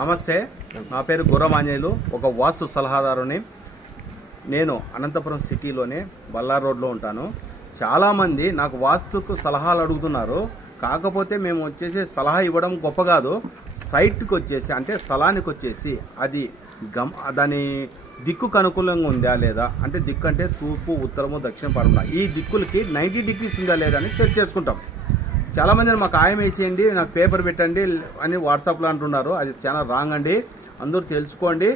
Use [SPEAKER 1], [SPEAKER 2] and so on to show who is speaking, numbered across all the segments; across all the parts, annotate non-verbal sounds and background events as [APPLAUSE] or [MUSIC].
[SPEAKER 1] నమస్తే నా పేరు గుర్రమాంజనేయులు ఒక వాస్తు సలహాదారుని. నేను అనంతపురం సిటీలోనే బల్లార్ రోడ్లో ఉంటాను. చాలామంది నాకు వాస్తుకు సలహాలు అడుగుతున్నారు. కాకపోతే మేము వచ్చేసి సలహా ఇవ్వడం గొప్ప కాదు. సైట్కి వచ్చేసి అంటే స్థలానికి వచ్చేసి అది గమ్ దాని దిక్కుకు అనుకూలంగా ఉందా లేదా? అంటే దిక్కు అంటే తూర్పు ఉత్తరము దక్షిణ పడమర. ఈ దిక్కులకి నైంటీ డిగ్రీస్ ఉందా లేదా అని చెక్ చేసుకుంటాం. చాలామంది మాకు ఆయం వేసేయండి నాకు పేపర్ పెట్టండి అని వాట్సాప్లో అంటున్నారు. అది చాలా రాంగ్ అండి. అందరూ తెలుసుకోండి.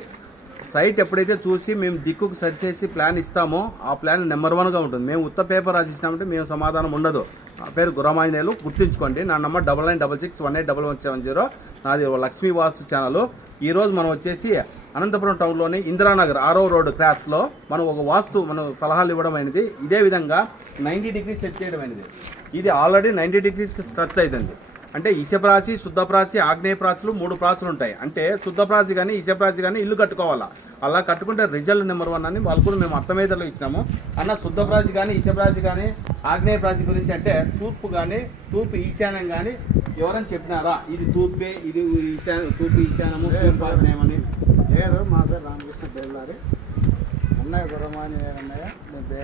[SPEAKER 1] సైట్ ఎప్పుడైతే చూసి మేము దిక్కుకు సరిచేసి ప్లాన్ ఇస్తామో ఆ ప్లాన్ నెంబర్ వన్గా ఉంటుంది. మేము ఉత్త పేపర్ రాసిస్తామంటే మేము సమాధానం ఉండదు. నా పేరు గురమాంజనేయులు గుర్తుంచుకోండి నా number double nine double six one eight double one seven zero. నాది లక్ష్మీ వాస్తు ఛానల్. ఈరోజు మనం వచ్చేసి అనంతపురం టౌన్లోని ఇందిరానగర్ ఆరో రోడ్ క్రాస్లో మనం ఒక వాస్తు మనం సలహాలు ఇవ్వడం అనేది ఇదే విధంగా నైంటీ డిగ్రీ సెట్ చేయడం అనేది ఇది ఆల్రెడీ నైంటీ డిగ్రీస్కి టచ్ అవుతుంది అంటే ఇసప్రాసి శుద్ధప్రాసి ఆగ్నేయ ప్రాచులు మూడు ప్రాసులు ఉంటాయి. అంటే శుద్ధప్రాసి కానీ ఇసప్రాసి కానీ ఇల్లు కట్టుకోవాలా? అలా కట్టుకుంటే రిజల్ట్ నెంబర్ వన్ అని వాళ్ళు కూడా మేము అర్థమయ్యేలో ఇచ్చినాము. అన్న శుద్ధప్రాసి కానీ ఇసప్రాసి కానీ ఆగ్నేయ ప్రాసి గురించి అంటే తూర్పు కానీ తూర్పు ఈశాన్యం కానీ ఎవరైనా చెప్పినారా? ఇది తూర్పే ఇది ఈశాన్యం తూర్పు ఈశాన్యము తూర్పు ఆగ్నేయమని?
[SPEAKER 2] లేదు మా పేరు రామకృష్ణ బెల్లారి. అన్నయ్య గుర్రమాని బే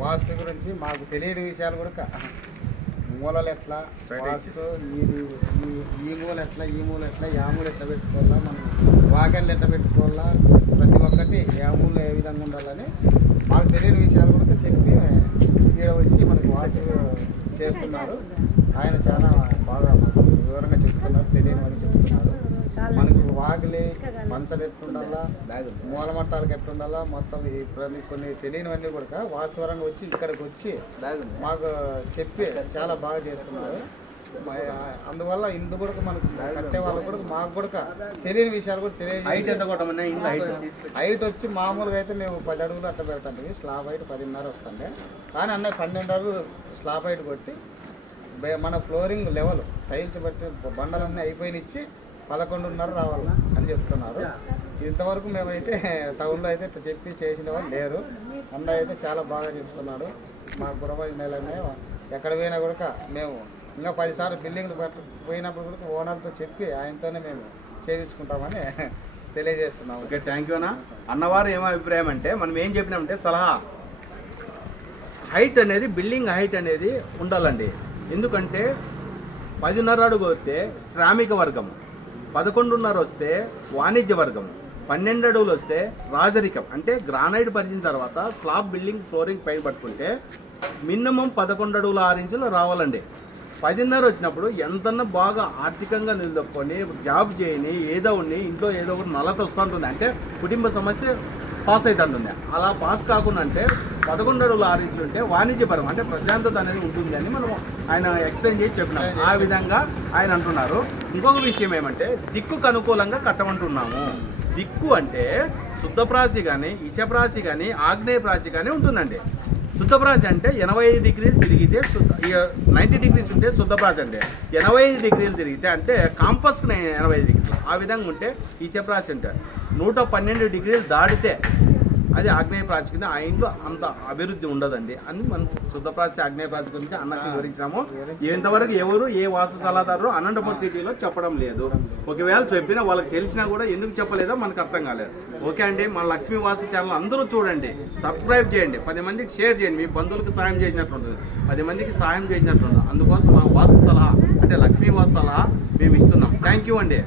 [SPEAKER 2] వాస్తు గురించి మాకు తెలియని విషయాలు కూడా మూలలు ఎట్లా? వాస్తు ఇది ఈ మూల ఎట్లా ఈ మూల ఎట్లా యా మూల ఎట్లా పెట్టుకోవాలా? మనం వాకన్లు ఎట్లా పెట్టుకోవాలా? ప్రతి ఒక్కటి ఏ మూల ఏ విధంగా ఉండాలని మాకు తెలియని విషయాలు కూడా చెప్పి ఈడ వచ్చి మనకు వాస్తు చేస్తున్నారు. ఆయన చాలా బాగా మాకు వివరంగా చెప్తున్నారు తెలియని వాడిని చెప్తున్నారు వాకిలి మంచలు ఎట్లుండాలా మూలమట్టాలకు ఎట్లుండాలా మొత్తం ఈ ప్ర- కొన్ని తెలియనివన్నీ కూడా వాస్తవరంగా వచ్చి ఇక్కడికి వచ్చి మాకు చెప్పి చాలా బాగా చేస్తున్నారు. అందువల్ల ఇందు కూడా మనకు కట్టే వాళ్ళకు కూడా మాకు కూడా తెలియని విషయాలు కూడా
[SPEAKER 1] హైట్
[SPEAKER 2] తెలియజేసి
[SPEAKER 1] ఎంత కొట్టమన్నా ఇంకా హైట్
[SPEAKER 2] హైట్ వచ్చి మామూలుగా అయితే మేము పది అడుగులు అట్ట పెడతాంటివి స్లాబ్ హైట్ పదిన్నర వస్తుండే కానీ అన్నయ్య పన్నెండు అడుగులు స్లాబ్ హైట్ కొట్టి మన ఫ్లోరింగ్ లెవెల్ టైల్స్ బట్టి బండలన్నీ అయిపోయినిచ్చి పదకొండున్నర రావాలి అని చెప్తున్నారు. ఇంతవరకు మేమైతే టౌన్లో అయితే ఇట్లా చెప్పి చేసిన వాళ్ళు లేరు. అన్న అయితే చాలా బాగా చెప్తున్నాడు. మా గురబాజు నెలనే ఎక్కడ పోయినా కూడా మేము ఇంకా పదిసార్లు బిల్డింగ్లు పెట్ట పోయినప్పుడు కూడా ఓనర్తో చెప్పి ఆయనతోనే మేము చేయించుకుంటామని [LAUGHS] తెలియజేస్తున్నాము.
[SPEAKER 1] ఓకే థ్యాంక్ యూ అన్న. అన్నవారు ఏమో అభిప్రాయం అంటే మనం ఏం చెప్పినామంటే సలహా. హైట్ అనేది బిల్డింగ్ హైట్ అనేది ఉండాలండి. ఎందుకంటే పదిన్నర అడుగు వస్తే శ్రామిక వర్గం. పదకొండున్నర వస్తే వాణిజ్య వర్గం పన్నెండు అడుగులు వస్తే రాజరికం. అంటే గ్రానైట్ పరిచిన తర్వాత స్లాబ్ బిల్డింగ్ ఫ్లోరింగ్ పైన పట్టుకుంటే మినిమం పదకొండు అడుగుల ఆరు ఇంచులు రావాలండి. పదిన్నర వచ్చినప్పుడు ఎంతన్నా బాగా ఆర్థికంగా నిలదొక్కొని జాబ్ చేయని ఏదో ఉండి ఇంట్లో ఏదో ఒకటి నలత వస్తుంటుంది అంటే కుటుంబ సమస్య పాస్ అవుతుంటుంది అలా పాస్ కాకుండా అంటే పదకొండు అడుగులు ఆరు ఇంచులు ఉంటే వాణిజ్యపరం అంటే ప్రశాంతత అనేది ఉంటుంది అని మనం ఆయన ఎక్స్ప్లెయిన్ చేసి చెప్పినాం. ఆ విధంగా ఆయన అంటున్నారు. ఇంకొక విషయం ఏమంటే దిక్కుకు అనుకూలంగా కట్టమంటున్నాము. దిక్కు అంటే శుద్ధప్రాచి కానీ ఇషప్రాచి కానీ ఆగ్నేయ ప్రాచి కానీ ఉంటుందండి. శుద్ధప్రాచి అంటే ఎనభై ఐదు డిగ్రీలు తిరిగితే శుద్ధ నైంటీ డిగ్రీస్ ఉంటే శుద్ధప్రాచి అంటే ఎనభై ఐదు డిగ్రీలు తిరిగితే అంటే కాంపస్కి ఎనభై ఐదు డిగ్రీలు. ఆ విధంగా ఉంటే ఈశప్రాచి అంటే నూట పన్నెండు డిగ్రీలు దాటితే అది ఆగ్నేయ ప్రాచి కింద ఆ ఇంట్లో అంత అభివృద్ధి ఉండదండి. అని మనం శుద్ధప్రాచి ఆగ్నేయ ప్రాచి గురించి అన్నకి వివరించాము ఇంతవరకు ఎవరు ఏ వాస్తు సలహాదారు అనంతపురం సిటీలో చెప్పడం లేదు. ఒకవేళ చెప్పినా వాళ్ళకి తెలిసినా కూడా ఎందుకు చెప్పలేదో మనకు అర్థం కాలేదు. ఓకే అండి మన లక్ష్మీ వాస్తు ఛానల్ అందరూ చూడండి సబ్స్క్రైబ్ చేయండి పది మందికి షేర్ చేయండి మీ బంధువులకు సాయం చేసినట్టు ఉంటుంది పది మందికి సాయం చేసినట్టు ఉంటుంది అందుకోసం మా వాస్తు సలహా అంటే లక్ష్మీ వాస్తు సలహా మేము ఇస్తున్నాం. థ్యాంక్ యూ అండి.